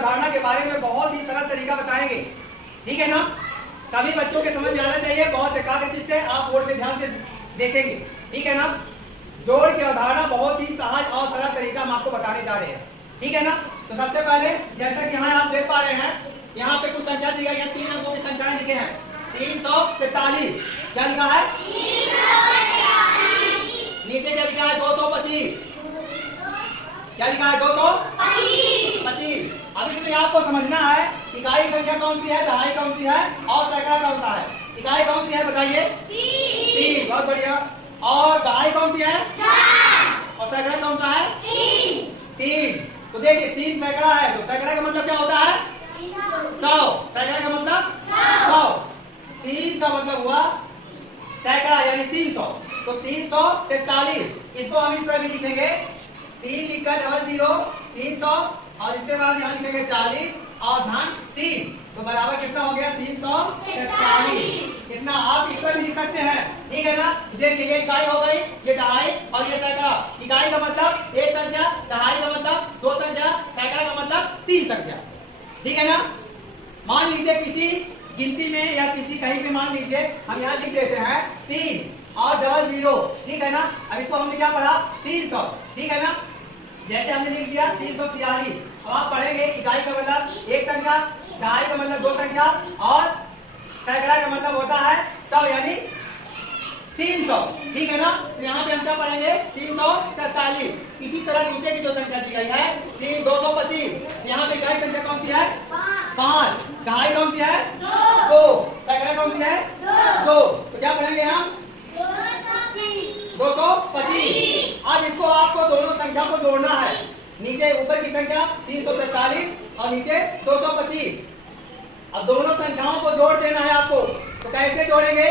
अवधारणा के बारे में बहुत ही सरल तरीका बताएंगे, ठीक है ना। सभी बच्चों के समझ में आना चाहिए, बहुत एकाग्रचित्त से आप बोर्ड पे ध्यान से देखेंगे, ठीक है ना। जोड़ की अवधारणा बहुत ही सहज और सरल तरीका हम आपको बताने जा रहे हैं, ठीक है ना। तो सबसे पहले जैसा कि यहाँ आप देख पा रहे हैं, यहाँ पे कुछ संख्या दी गई है, 3 अंकों की संख्याएं लिखे हैं। 343, क्या लिखा है? नीचे क्या लिखा है? 225, क्या लिखा है? 225। अब इसमें आपको समझना है इकाई संख्या कौन सी है, दहाई कौन सी है और सैकड़ा कौन सा है। इकाई कौन सी है बताइए? 3। बहुत बढ़िया। और दहाई कौन सी है? 4। और सैकड़ा कौन सा है? 3। तो देखिए 3 सैकड़ा है, तो सैकड़ा का मतलब क्या होता है? 100। सैकड़ा का मतलब 100। 3 का मतलब हुआ सैकड़ा यानी 300। तो 343, इसको हम इस तरह भी लिखेंगे, 3 लिखकर 00 300 और इसके बाद यहाँ लिखेंगे 40 और धन 3, तो बराबर कितना हो गया? 343। कितना आप इस तरह भी लिख सकते हैं, ठीक है ना। देखिए ये इकाई हो गई, ये दहाई और ये सैकड़ा। इकाई का मतलब एक संख्या, दहाई का मतलब 2 संख्या, सैकड़ा का मतलब 3 संख्या, ठीक है ना। मान लीजिए किसी गिनती में या किसी कहीं पे मान लीजिए हम यहाँ लिख देते हैं 3 और 00, ठीक है ना। अब इसको हमने क्या पढ़ा? 300, ठीक है ना। जैसे हमने लिख दिया 346। अब आप पढ़ेंगे इकाई का मतलब एक संख्या, दहाई का मतलब 2 संख्या और सैकड़ा का मतलब होता है 100 यानी 300, ठीक है ना। तो यहाँ पे हम क्या पढ़ेंगे? 343। इसी तरह नीचे की जो संख्या दी गई है 225, यहाँ पे इकाई संख्या कौन सी है? 5। दहाई कौन सी है? 2। सैकड़ा कौन सी है? 2। तो क्या पढ़ेंगे हम? 225। अब इसको आपको दोनों संख्या को जोड़ना है, नीचे ऊपर की संख्या 343 और नीचे 225। अब दोनों संख्याओं को जोड़ देना है आपको। तो कैसे जोड़ेंगे?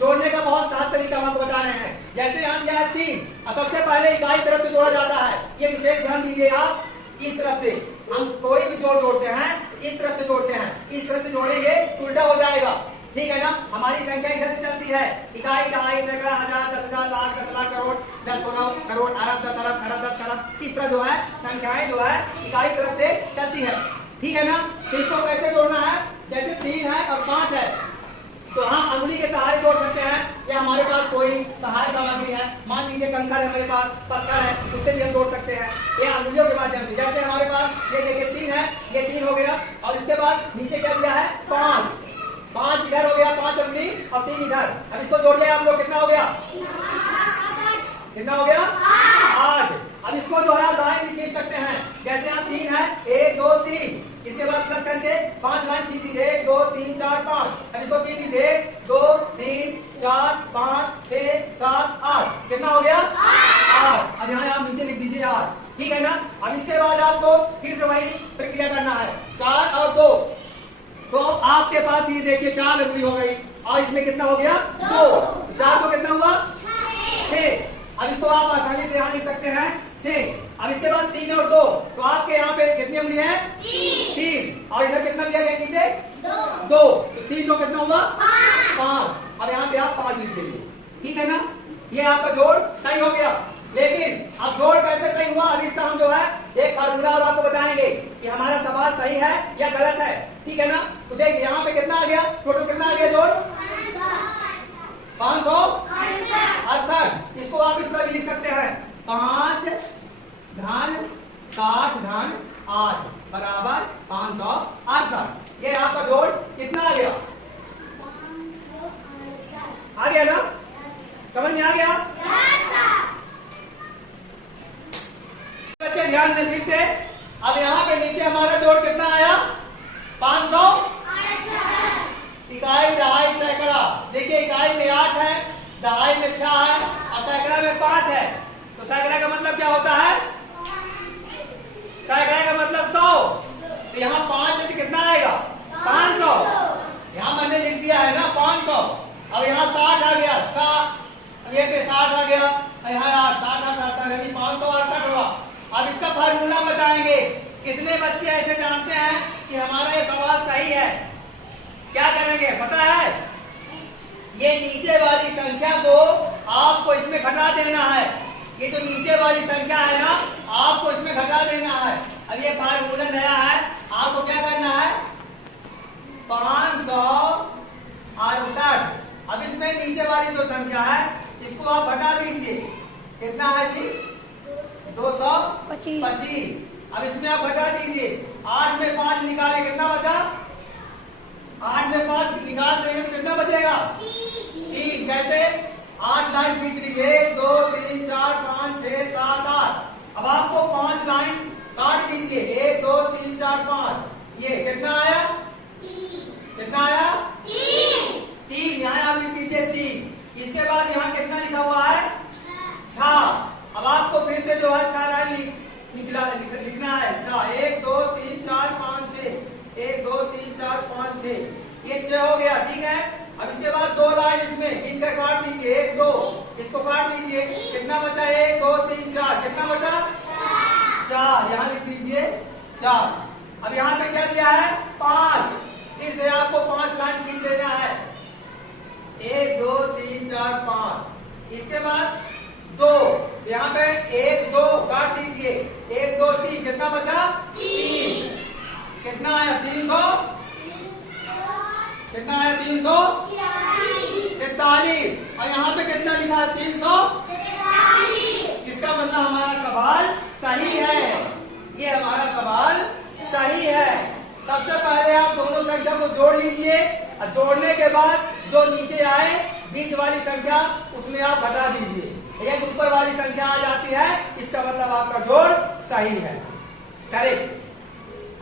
जोड़ने का बहुत सहज तरीका हम आपको बता रहे हैं। जैसे हम यह 3 और सबसे पहले इकाई तरफ से जोड़ा जाता है, ये विशेष ध्यान दीजिए आप। इस तरफ से हम कोई भी जोड़ जोड़ते हैं, इस तरफ से जोड़ते हैं, इस तरफ से जोड़ेंगे उल्टा हो जाएगा, ठीक है ना। हमारी संख्या इधर से चलती है, इकाई, दहाई, सैकड़ा, हजार, 10,000, लाख, 10 लाख, करोड़, 10 करोड़, अरब, 10 अरब, खरब, 10 खरब। इस तरह जो है संख्याएं जो है इकाई तरफ से चलती है, ठीक है ना। तो इसको कैसे जोड़ना है? जैसे 3 है और 5 है, तो हम अंगुली के सहारे जोड़ सकते हैं, या हमारे पास कोई सहायक सामग्री है, मान लीजिए कंकड़ है हमारे पास, पत्थर है, उससे भी हम जोड़ सकते हैं, या अंगुलियों के माध्यम से। जैसे हमारे पास ये देखिए 3 है, ये 3 हो गया और इसके बाद नीचे क्या दिया है? 5 इधर हो गया, 5 अंगुली और 3 इधर। अब इसको जोड़िए आप लोग, कितना हो गया? कितना हो गया? 8। अब इसको जो है लाइन भी खींच सकते हैं, जैसे यहाँ 3 है, 1 2 3, इसके बाद प्लस करके 5 लाइन खींच दीजिए, 1 2 3 4 5। अब इसको खींच दीजिए 1 2 3 4 5 6 7 8। कितना हो गया? 8। अब यहाँ आप नीचे लिख दीजिए 8, ठीक है ना। अब इसके बाद आपको फिर से वही प्रक्रिया करना है, 4 और 2, तो आपके पास ये देखिए 4 अंगुली हो गई और इसमें कितना हो गया? 2। 4 को कितना हुआ? 6। अब इसको आप आसानी से यहाँ लिख सकते हैं 6। अब इसके बाद 3 और 2, तो आपके यहाँ पे कितनी अंगुली है? 3। और इधर कितना दिया गया नीचे? 2। तो 3 2 कितना हुआ? 5। अब यहाँ पे आप 5 लिख देंगे, ठीक है ना। ये आपका जोड़ सही हो गया। लेकिन अब जोड़ कैसे सही हुआ, अब इसका हम जो है एक फार्मूला और आपको बताएंगे कि हमारा सवाल सही है या गलत है, ठीक है ना। तो देखिए यहाँ पे कितना आ गया, टोटल कितना आ गया जोड़? 568। इसको आप इस तरह भी लिख सकते हैं, 5 धन 60 धन 8 बराबर 568। ये आपका जोड़ कितना आ गया? आ गया ना, समझ में आ गया? बच्चे ध्यान दें फिर से। अब यहाँ पे नीचे हमारा जोड़ कितना आया? 568। इकाई, दहाई, सैकड़ा। देखिए इकाई में 8 है, दहाई में 6 है और सैकड़ा में 5 है। तो सैकड़ा का मतलब क्या होता है? सैकड़ा का मतलब 100। तो यहाँ 5 है तो कितना आएगा? 500। यहाँ मैंने लिख दिया है ना 500। अब यहाँ 60 आ गया, 6 ये पे 60 आ गया, यहाँ 60 यानी 568 हुआ। अब इसका फार्मूला बताएंगे। कितने बच्चे ऐसे जानते हैं कि हमारा ये सवाल सही है? क्या करेंगे पता है? ये नीचे वाली संख्या को आपको इसमें घटा देना है। ये जो नीचे वाली संख्या है ना, आपको इसमें घटा देना है। अब ये फार्मूला नया है, आपको नीचे वाली जो संख्या है इसको आप घटा दीजिए। कितना है जी? 225। अब इसमें आप घटा दीजिए। 8 में 5 निकाले, कितना बचा? 8 में 5 निकाल देंगे तो कितना बचेगा? 3। कैसे? 8 लाइन खींच लीजिए। 1 2 3 4 5 6 7 8। अब आपको 5 लाइन काट दीजिए। 1 2 3 4 5। ये कितना आया? कितना आया? 3। यहाँ आप लिख दीजिए 3। इसके बाद यहाँ कितना लिखा हुआ है? 6। अब आपको फिर से जो है 6 लाइन लिखना है। 6 1 2 3 4 5 6। 1 2 3 4 5 6। ये 6 हो गया, ठीक है। अब इसके बाद 2 लाइन इसमें गिनकर काट दीजिए। 1 2 इसको काट दीजिए। कितना बचा? 1 2 3 4। कितना बचा? 4। यहाँ लिख दीजिए 4। अब यहाँ पे क्या दिया है? 5। फिर से आपको 5 लाइन खींच लेना है। 1 2 3 4 5। इसके बाद 2। यहाँ पे 1 2 काट दीजिए। 1 2 3। कितना बचा? 3। कितना आया? 300। कितना आया? 343। और यहाँ पे कितना लिखा है? 343। इसका मतलब हमारा सवाल सही है। ये हमारा सवाल सही है। सबसे पहले आप दोनों संख्या को जोड़ लीजिए और जोड़ने के बाद जो नीचे आए बीच वाली संख्या उसमें आप घटा दीजिए। यदि ऊपर वाली संख्या आ जाती है इसका मतलब आपका जोड़ सही है। करेक्ट।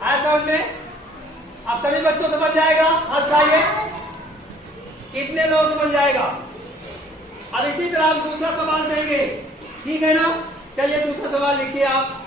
आया समझ में? आप सभी बच्चों समझ जाएगा? हाथ उठाइए। कितने लोग समझ जाएगा? अब इसी तरह हम दूसरा सवाल देंगे, ठीक है ना? चलिए दूसरा सवाल लिखिए आप।